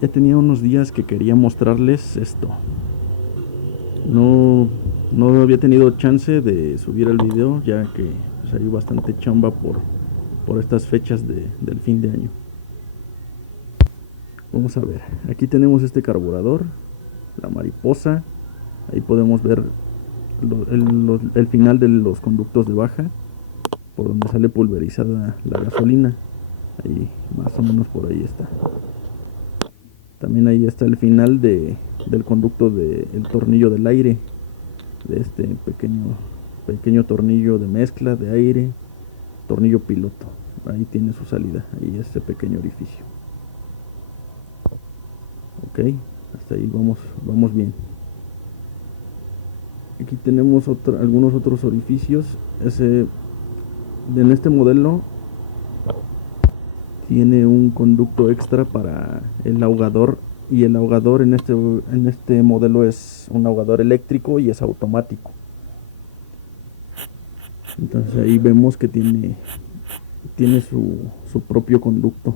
Ya tenía unos días que quería mostrarles esto. No había tenido chance de subir el video, ya que pues, hay bastante chamba por estas fechas del fin de año. Vamos a ver, aquí tenemos este carburador, la mariposa. Ahí podemos ver el final de los conductos de baja, por donde sale pulverizada la gasolina. Ahí, más o menos por ahí está. También ahí está el final del conducto del tornillo del aire, de este pequeño tornillo de mezcla de aire, tornillo piloto. Ahí tiene su salida, ahí este pequeño orificio. Ok, hasta ahí vamos bien. Aquí tenemos algunos otros orificios. En este modelo tiene un conducto extra para el ahogador, y el ahogador en este modelo es un ahogador eléctrico y es automático. Entonces ahí vemos que tiene su propio conducto.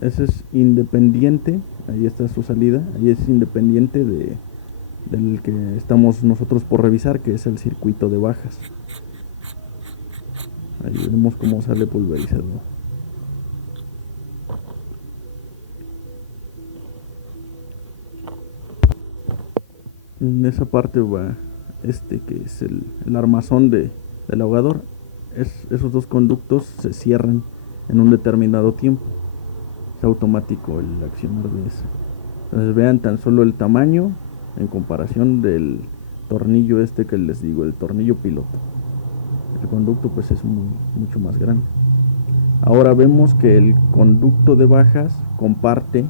Ese es independiente, ahí está su salida, ahí es independiente del que estamos nosotros por revisar, que es el circuito de bajas. Ahí vemos cómo sale pulverizado. En esa parte va que es el armazón del ahogador. Esos dos conductos se cierran en un determinado tiempo. Es automático el accionar de eso. Entonces vean tan solo el tamaño en comparación del tornillo que les digo, el tornillo piloto. El conducto pues es mucho más grande. Ahora vemos que el conducto de bajas comparte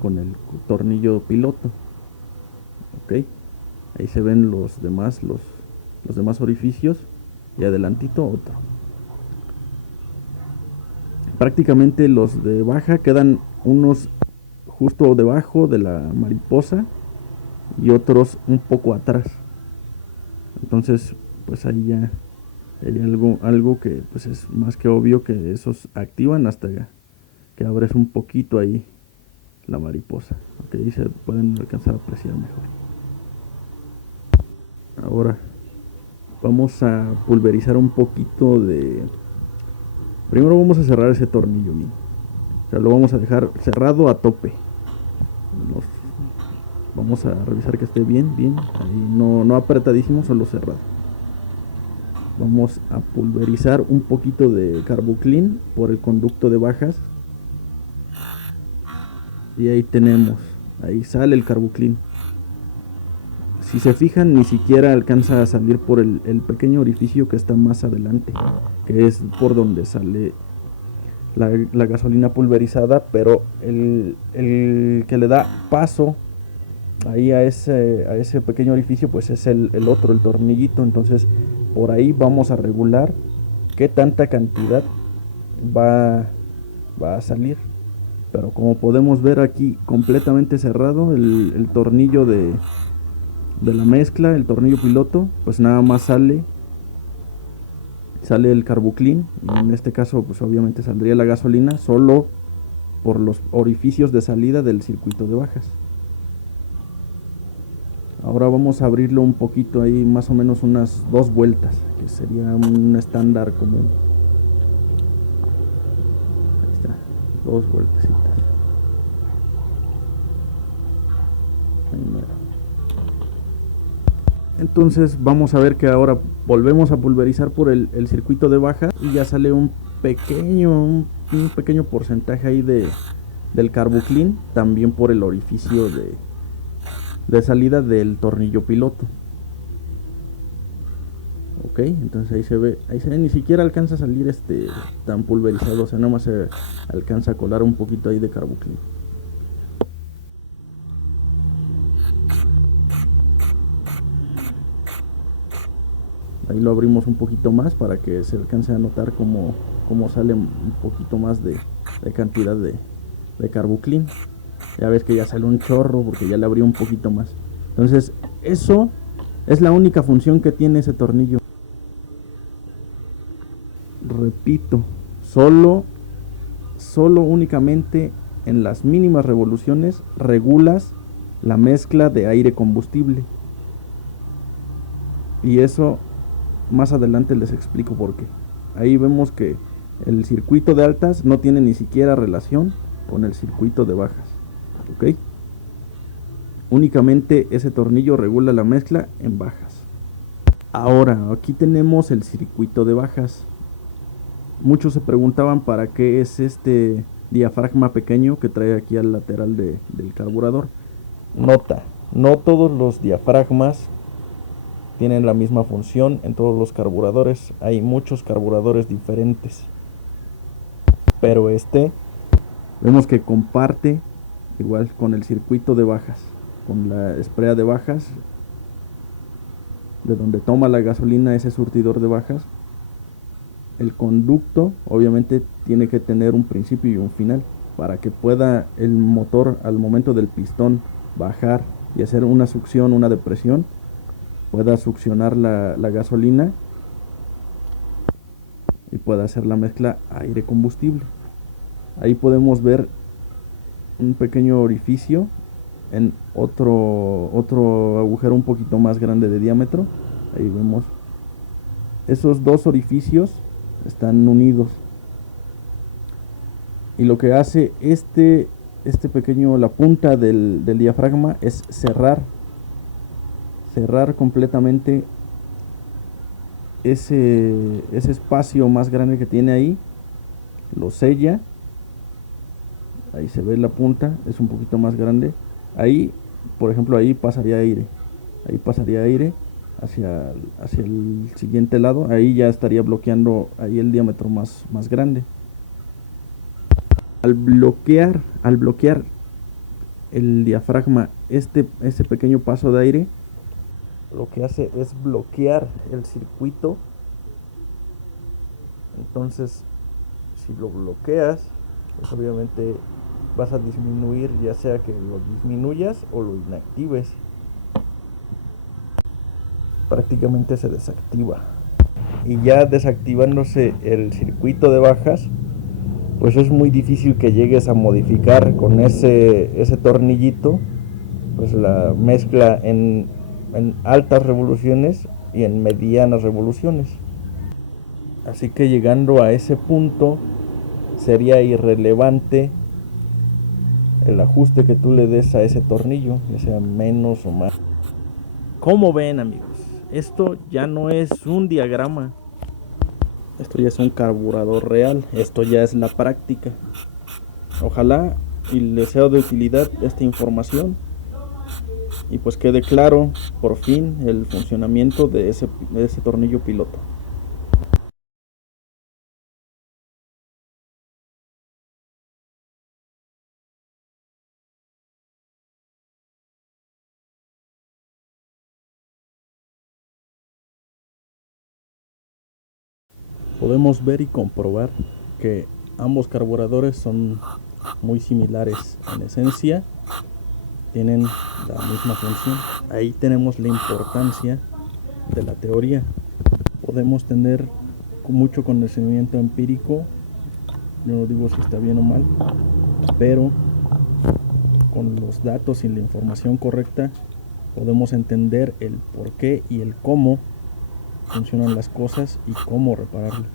con el tornillo piloto. Ok, ahí se ven los demás orificios, y adelantito otro. Prácticamente los de baja quedan unos justo debajo de la mariposa y otros un poco atrás. Entonces pues ahí ya hay algo que pues es más que obvio, que esos activan hasta que abres un poquito ahí la mariposa. Ok, ahí se pueden alcanzar a apreciar mejor. Ahora vamos a pulverizar un poquito de... Primero vamos a cerrar ese tornillo bien. O sea, lo vamos a dejar cerrado a tope. Vamos a revisar que esté bien. Ahí no apretadísimo, solo cerrado. Vamos a pulverizar un poquito de Carbuclean por el conducto de bajas. Y ahí tenemos. Ahí sale el Carbuclean. Si se fijan, ni siquiera alcanza a salir por el pequeño orificio que está más adelante, que es por donde sale la gasolina pulverizada, pero el que le da paso ahí a ese pequeño orificio pues es el otro, el tornillito. Entonces por ahí vamos a regular qué tanta cantidad va a salir. Pero como podemos ver aquí, completamente cerrado el tornillo de la mezcla, el tornillo piloto, pues nada más sale el Carbuclean, y en este caso pues obviamente saldría la gasolina solo por los orificios de salida del circuito de bajas. Ahora vamos a abrirlo un poquito ahí, más o menos unas 2 vueltas, que sería un estándar común. Ahí está, 2 vueltecitas. Entonces vamos a ver que ahora volvemos a pulverizar por el circuito de baja, y ya sale un pequeño porcentaje ahí del Carbuclean, también por el orificio de salida del tornillo piloto. Ok, entonces ahí se ve, ni siquiera alcanza a salir tan pulverizado, o sea, nada más se alcanza a colar un poquito ahí de Carbuclean. Ahí lo abrimos un poquito más para que se alcance a notar cómo sale un poquito más de cantidad de Carbuclean. Ya ves que ya sale un chorro porque ya le abrió un poquito más. Entonces eso es la única función que tiene ese tornillo. Repito, solo solo únicamente en las mínimas revoluciones regulas la mezcla de aire-combustible. Y eso más adelante les explico por qué. Ahí vemos que el circuito de altas no tiene ni siquiera relación con el circuito de bajas. ¿Ok? Únicamente ese tornillo regula la mezcla en bajas. Ahora, aquí tenemos el circuito de bajas. Muchos se preguntaban para qué es este diafragma pequeño que trae aquí al lateral del carburador. Nota, no todos los diafragmas tienen la misma función en todos los carburadores. Hay muchos carburadores diferentes. Pero vemos que comparte igual con el circuito de bajas, con la esprea de bajas, de donde toma la gasolina ese surtidor de bajas. El conducto obviamente tiene que tener un principio y un final para que pueda el motor al momento del pistón bajar y hacer una succión, una depresión, pueda succionar la gasolina y pueda hacer la mezcla aire-combustible. Ahí podemos ver un pequeño orificio en otro agujero un poquito más grande de diámetro. Ahí vemos esos dos orificios están unidos, y lo que hace este pequeño, la punta del diafragma, es cerrar completamente ese espacio más grande que tiene ahí, lo sella. Ahí se ve la punta, es un poquito más grande. Ahí, por ejemplo, ahí pasaría aire hacia el siguiente lado. Ahí ya estaría bloqueando ahí el diámetro más grande. Al bloquear el diafragma ese pequeño paso de aire, lo que hace es bloquear el circuito. Entonces, si lo bloqueas, pues obviamente vas a disminuir, ya sea que lo disminuyas o lo inactives. Prácticamente se desactiva. Y ya desactivándose el circuito de bajas, pues es muy difícil que llegues a modificar con ese tornillito pues la mezcla en altas revoluciones y en medianas revoluciones. Así que llegando a ese punto sería irrelevante el ajuste que tú le des a ese tornillo, ya sea menos o más. ¿Cómo ven, amigos? Esto ya no es un diagrama, esto ya es un carburador real, esto ya es la práctica. Ojalá y les sea de utilidad esta información y pues quede claro por fin el funcionamiento de ese tornillo piloto. Podemos ver y comprobar que ambos carburadores son muy similares en esencia, tienen la misma función. Ahí tenemos la importancia de la teoría. Podemos tener mucho conocimiento empírico, yo no digo si está bien o mal, pero con los datos y la información correcta podemos entender el por qué y el cómo funcionan las cosas y cómo repararlas.